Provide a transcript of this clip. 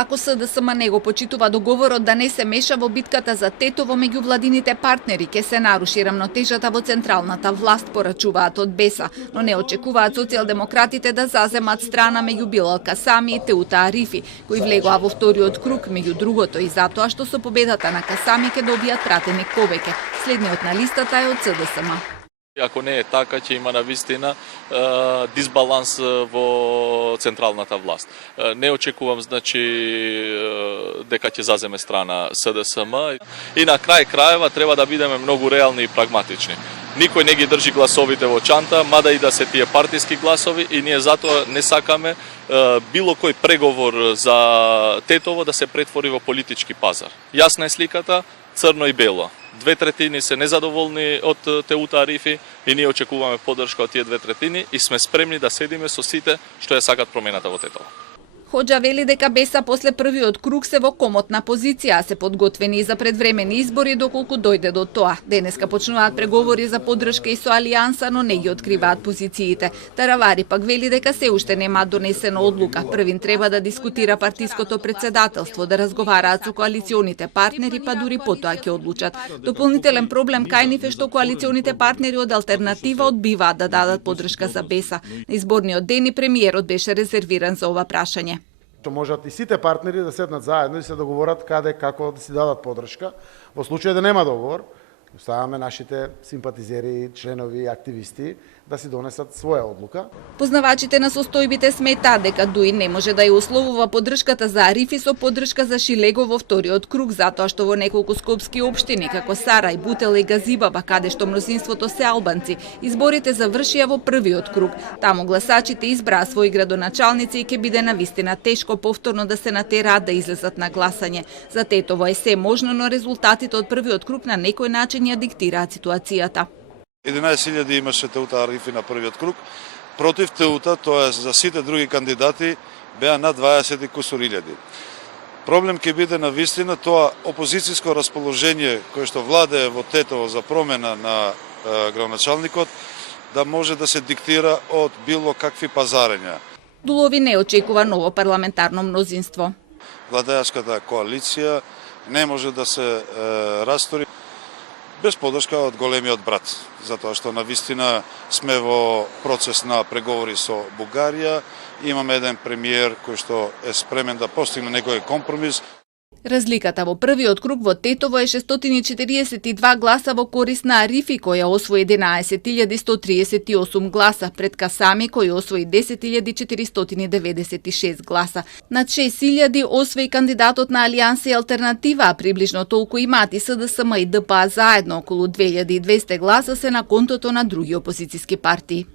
Ако СДСМ не го почитува договорот да не се меша во битката за Тетово меѓу владините партнери, ќе се наруши рамнотежата во централната власт, порачуваат од БЕСА, но не очекуваат социјалдемократите да заземат страна меѓу Билал Касами и Теута Арифи, кои влегоа во вториот круг, меѓу другото и затоа што со победата на Касами ќе добијат пратеник повеќе. Следниот на листата е од СДСМ. Ако не е така, ќе има навистина дисбаланс во централната власт. Не очекувам, значи, дека ќе заземе страна СДСМ. И на крај крајева треба да бидеме многу реални и прагматични. Никој не ги држи гласовите во чанта, мада и да се тие партиски гласови, и ние затоа не сакаме било кој преговор за Тетово да се претвори во политички пазар. Јасна е сликата, црно и бело. 2/3 се незадоволни од Теута Арифи и ние очекуваме поддршка од тие 2/3 и сме спремни да седиме со сите што ја сакат промената во Тетово. Хоџа вели дека БЕСА после првиот круг се во комотна позиција, а се подготвени за предвремени избори доколку дојде до тоа. Денеска почнуваат преговори за поддршка и со Алијанса, но не ги откриваат позициите. Таравари пак вели дека се уште нема донесена одлука. Првин треба да дискутира партиското претседателство, да разговараат со коалиционите партнери, па дури потоа ќе одлучат. Дополнителен проблем кај нив е што коалиционите партнери од алтернатива одбиваат да дадат поддршка за БЕСА. На изборниот ден и премиерот беше резервиран за ова прашање. Што можат и сите партнери да седнат заедно и се договорат каде, како да си дадат поддршка. Во случај да нема договор, оставаме нашите симпатизери, членови, активисти да си донесат своја одлука. Познавачите на состојбите сметаат дека ДУИ не може да ја условува поддршката за Арифи со поддршка за Шилего во вториот круг, затоа што во неколку скопски општини како Сарај, Бутела и Газибаба, каде што мнозинството се албанци, изборите завршија во првиот круг. Таму гласачите избраа своји градоначалници и ќе биде навистина тешко повторно да се натераат да излезат на гласање. За Тетово е се можно, но резултатите од првиот круг на некој начин ја диктираат ситуацијата. 11.000 имаше Теута Арифи на првиот круг. Против Теута, тоа за сите други кандидати, беа над 20 кусур илјади. Проблем ќе биде на вистина тоа опозицијско расположение кое што владее во Тетово за промена на градоначалникот, да може да се диктира од било какви пазарења. Дулови не очекува ново парламентарно мнозинство. Владеачката коалиција не може да се растори без поддршка од големиот брат, затоа што навистина сме во процес на преговори со Бугарија, имаме еден премиер кој што е спремен да постигне некој компромис. Разликата во првиот круг во Тетово е 642 гласа во корис на Арифи, која освои 11.138 гласа, пред Касами, кој освои 10.496 гласа. Над 6.000 освои кандидатот на Алијанса и Алтернатива, а приближно толку имаат и СДСМ и ДПА заедно, околу 2200 гласа се на контото на други опозицијски партии.